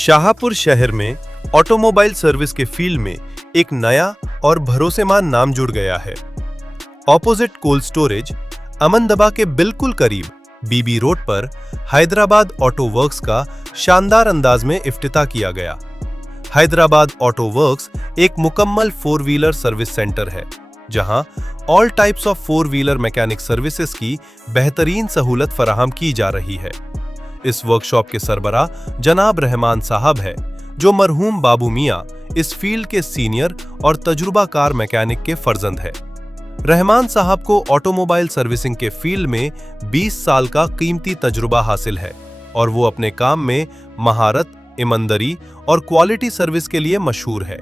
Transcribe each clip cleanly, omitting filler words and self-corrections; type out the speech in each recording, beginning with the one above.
शाहपुर शहर में automobile service के फील्ड में एक नया और भरोसेमंद नाम जुड़ गया है। ऑपोजिट कोल्ड स्टोरेज अमनदबा के बिल्कुल करीब बीबी रोड पर हैदराबाद ऑटो वर्क्स का शानदार अंदाज में इफ्तिताह किया गया। हैदराबाद ऑटो वर्क्स एक मुकम्मल 4 व्हीलर सर्विस सेंटर है, जहां all types of 4 wheeler mechanic services की बेहतरीन सहूलत फराहम की जा रही है। इस वर्कशॉप के सरबराह जनाब रहमान साहब है, जो मरहूम बाबू मियां इस फील्ड के सीनियर और तजुर्बाकार मैकेनिक के फर्जंद है। रहमान साहब को ऑटोमोबाइल सर्विसिंग के फील्ड में 20 साल का कीमती तजुर्बा हासिल है और वो अपने काम में महारत, ईमानदारी और क्वालिटी सर्विस के लिए मशहूर है।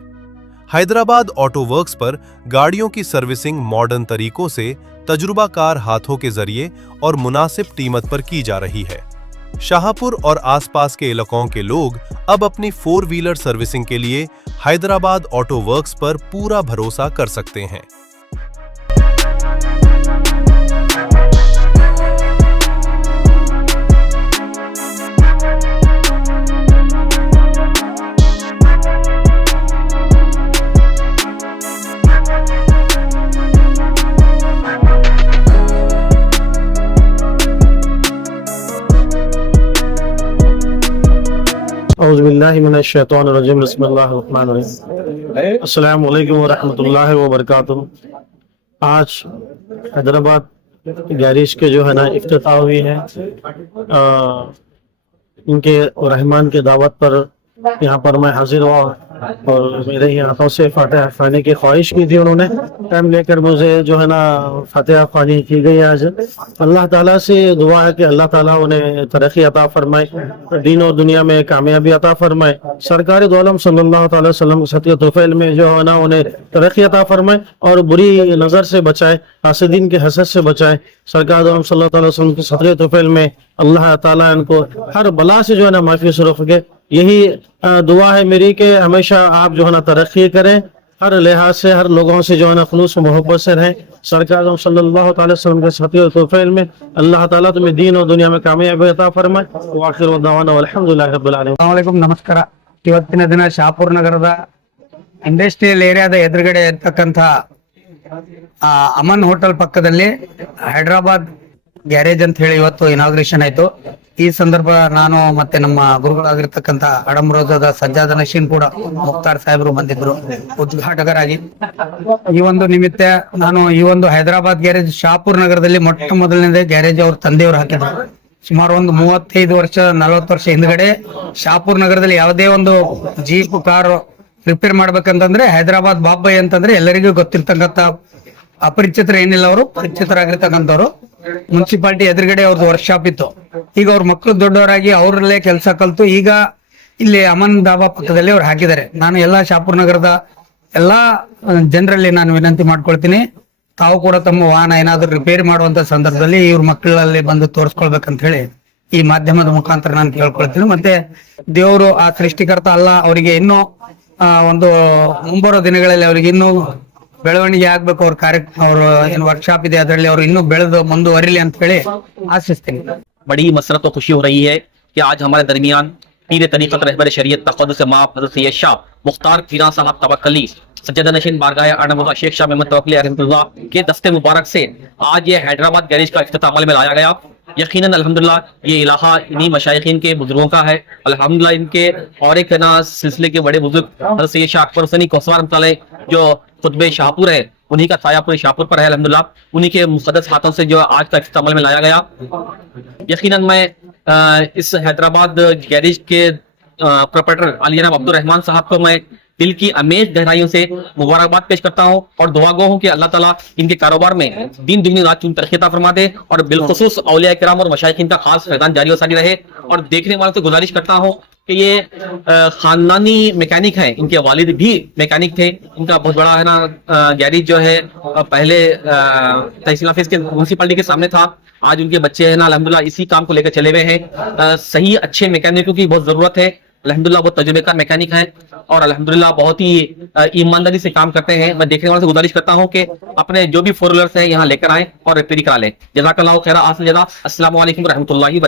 हैदराबाद ऑटो वर्क्स पर गाड़ियों की सर्विसिंग मॉडर्न तरीकों से तजुर्बाकार हाथों के जरिए और मुनासिब कीमत पर की जा रही है। शाहपुर और आसपास के इलाकों के लोग अब अपनी 4 व्हीलर सर्विसिंग के लिए हैदराबाद ऑटो वर्क्स पर पूरा भरोसा कर सकते हैं। औज़ुबिल्लाहि मिनश्शैतानिर्रजीम बिस्मिल्लाहिर्रहमानिर्रहीम। अस्सलामु अलैकुम वरहमतुल्लाहि वबरकातुहू। आज हैदराबाद गैरेज के जो है ना इफ्तिताह हुई है। इनके रहमान के दावत पर यहाँ पर मैं हाजिर हुआ और मेरे ही हाथों से फातिहा खाने की ख्वाहिश की थी। उन्होंने टाइम लेकर मुझे जो है ना फातिहा खानी की गई आज। अल्लाह ताला से दुआ है कि अल्लाह ताला उन्हें तरक्की अता फरमाए, दीन और दुनिया में कामयाबी अता फरमाए। सरकार दो आलम सल्लल्लाहु अलैहि वसल्लम के सत्य तोफैल में जो है ना उन्हें तरक्की अता फरमाए और बुरी नज़र से बचाए, हासिदीन के हसद से बचाए। सरकार दो आलम सल्लल्लाहु अलैहि वसल्लम के सत्य तोफैल में अल्लाह ताला इनको हर बला से जो है ना माफी सुरफ के। यही दुआ है मेरी कि हमेशा आप जो है ना तरक्की करें, हर लिहाज से हर लोगों से जो है ना खुलूस मोहब्बत से रहें। सरकार सल्लल्लाहु अलैहि वसल्लम के सत्य तोफैल में अल्लाह ताला तुम्हें दीन और दुनिया में कामयाबी अता फरमाए। आखिर दअवाना अल्हम्दुलिल्लाहि रब्बिल आलमीन। अस्ಸಲಾಮು ಅಲೈಕುಂ, ನಮಸ್ಕಾರ। ಇವತ್ತಿನ ದಿನ ಶಾಪುರ್ ನಗರದ ಇಂಡಸ್ಟ್ರಿಯಲ್ ಏರಿಯಾದ ಎದುರುಗಡೆ ಇರ್ತಕ್ಕಂಥ ಅಮನ್ ಹೋಟೆಲ್ ಪಕ್ಕದಲ್ಲಿ ಹೈದರಾಬಾದ್ ಗ್ಯಾರೇಜ್ ಅಂತ ಹೇಳಿ ಇವತ್ತು ಇನಾಗ್ರೇಷನ್ ಆಯ್ತು। ಈ ಸಂದರ್ಭ ನಾನು ಮತ್ತೆ ನಮ್ಮ ಗುರುಗಳಾಗಿರ್ತಕ್ಕಂಥ ಅಡಂಬ್ರೋಜದ ಸಜ್ಜಾದ ನಶೀನ್ ಕೂಡ ಮುಖ್ತಾರ್ ಸಾಹೇಬರು ಬಂದಿದ್ರು ಉದ್ಘಾಟಕರಾಗಿ। ಈ ಒಂದು ನಿಮಿತ್ತ ನಾನು ಈ ಒಂದು ಹೈದರಾಬಾದ್ ಗ್ಯಾರೇಜ್ ಶಾಪುರ್ ನಗರದಲ್ಲಿ ಮೊಟ್ಟ ಮೊದಲನೇ ಗ್ಯಾರೇಜ್ ಅವ್ರ ತಂದೆಯವರು ಹಾಕಿದ್ರು। ಸುಮಾರು ಒಂದು 35 ವರ್ಷ 40 ವರ್ಷ ಹಿಂದ್ಗಡೆ ಶಾಪುರ್ ನಗರದಲ್ಲಿ ಯಾವುದೇ ಒಂದು ಜೀಪ್ ಕಾರ್ ರಿಪೇರ್ ಮಾಡ್ಬೇಕಂತಂದ್ರೆ ಹೈದರಾಬಾದ್ ಬಾಬಾಯ್ ಅಂತಂದ್ರೆ ಎಲ್ಲರಿಗೂ ಗೊತ್ತಿರ್ತಕ್ಕಂಥ ಅಪರಿಚಿತರ ಏನಿಲ್ಲ, ಅವರು ಪರಿಚಿತರಾಗಿರ್ತಕ್ಕಂಥವ್ರು। ಮುನ್ಸಿಪಾಲಿಟಿ ಎದುರುಗಡೆ ಅವ್ರದ್ದು ವರ್ಕ್ಶಾಪ್ ಇತ್ತು। ಈಗ ಅವ್ರ ಮಕ್ಕಳು ದೊಡ್ಡವರಾಗಿ ಅವರಲ್ಲೇ ಕೆಲಸ ಕಲ್ತು ಈಗ ಇಲ್ಲಿ ಅಮನ್ ದಾಬಾ ಪಕ್ಕದಲ್ಲಿ ಅವ್ರು ಹಾಕಿದ್ದಾರೆ। ನಾನು ಎಲ್ಲಾ ಶಾಪುರ್ ನಗರದ ಎಲ್ಲಾ ಜನರಲ್ಲಿ ನಾನು ವಿನಂತಿ ಮಾಡ್ಕೊಳ್ತೀನಿ, ತಾವು ಕೂಡ ತಮ್ಮ ವಾಹನ ಏನಾದ್ರು ರಿಪೇರಿ ಮಾಡುವಂತ ಸಂದರ್ಭದಲ್ಲಿ ಇವ್ರ ಮಕ್ಕಳಲ್ಲಿ ಬಂದು ತೋರಿಸ್ಕೊಳ್ಬೇಕಂತ ಹೇಳಿ ಈ ಮಾಧ್ಯಮದ ಮುಖಾಂತರ ನಾನು ಕೇಳ್ಕೊಳ್ತೀನಿ। ಮತ್ತೆ ದೇವರು ಆ ಸೃಷ್ಟಿಕರ್ತ ಅಲ್ಲ ಅವರಿಗೆ ಇನ್ನೂ ಒಂದು ಮುಂಬರೋ ದಿನಗಳಲ್ಲಿ ಅವರಿಗೆ ಇನ್ನೂ ಬೆಳವಣಿಗೆ ಆಗ್ಬೇಕು, ಅವ್ರ ಅವ್ರ ಏನು ವರ್ಕ್ಶಾಪ್ ಇದೆ ಅದರಲ್ಲಿ ಅವ್ರು ಇನ್ನೂ ಬೆಳೆದು ಮುಂದುವರಿಲಿ ಅಂತ ಹೇಳಿ ಆಶಿಸ್ತೀನಿ। बड़ी मसरत और खुशी हो रही है कि आज हमारे दरमियान पीर तरीक़त रहबर शरीयत तक़द्दुस माफ़ हज़रत सैयद शाह मुख्तार पीरा साहब तवक्कली सज्जद नशीन बारगाह अनमुल्लाह शेख शाह मेहमद तवक्कली रहमतुल्लाह के दस्ते मुबारक से आज ये हैदराबाद गैरेज का इफ्तिताह अमल में लाया गया। यकीनन अल्हम्दुलिल्लाह ये इलाहा इन्हीं मशाइखीन के बुजुर्गों का है। अल्हम्दुलिल्लाह इनके और एक ना सिलसिले के बड़े बुजुर्ग हज़रत सैयद शाह अकबर हुसैनी कोसवार रहमतुल्लाह जो खुतबे शाहपुर है, उन्हीं का साया पूरे शाहपुर पर है। अल्हम्दुलिल्लाह उन्हीं के मुक़द्दस हाथों से जो आज का इफ्तिताह अमल में लाया गया। यकीनन मैं इस हैदराबाद गैरेज के प्रोप्राइटर अली जनाब अब्दुल रहमान साहब को मैं दिल की अमेज गहराइयों से मुबारकबाद पेश करता हूँ और दुआ गो हूँ कि अल्लाह ताला इनके कारोबार में दिन दुगनी रात चुन तरक्की अता फरमा दे और बिलखुसूस औलिया किराम और मशाइखीन का खास फैज़ान जारी व सारी रहे। और देखने वालों से गुजारिश करता हूँ कि ये खानदानी मैकेनिक हैं, इनके वालिद भी मैकेनिक थे। इनका बहुत बड़ा है ना गैरेज जो है पहले तहसील ऑफिस के म्यूनसिपालिटी के सामने था। आज उनके बच्चे है ना अल्हम्दुलिल्लाह इसी काम को लेकर चले हुए हैं। सही अच्छे मैकेनिकों की बहुत जरूरत है। अल्हम्दुलिल्लाह बहुत तजुर्बेकार मैकेनिक हैं और अल्हम्दुलिल्लाह बहुत ही ईमानदारी से काम करते हैं। मैं देखने वालों से गुजारिश करता हूं कि अपने जो भी 4 व्हीलर्स हैं यहाँ लेकर आएं और रिपेयरिंग करा लें। जज़ाकल्लाहु खैरा। अस्सलामु अलैकुम रहमतुल्लाहि।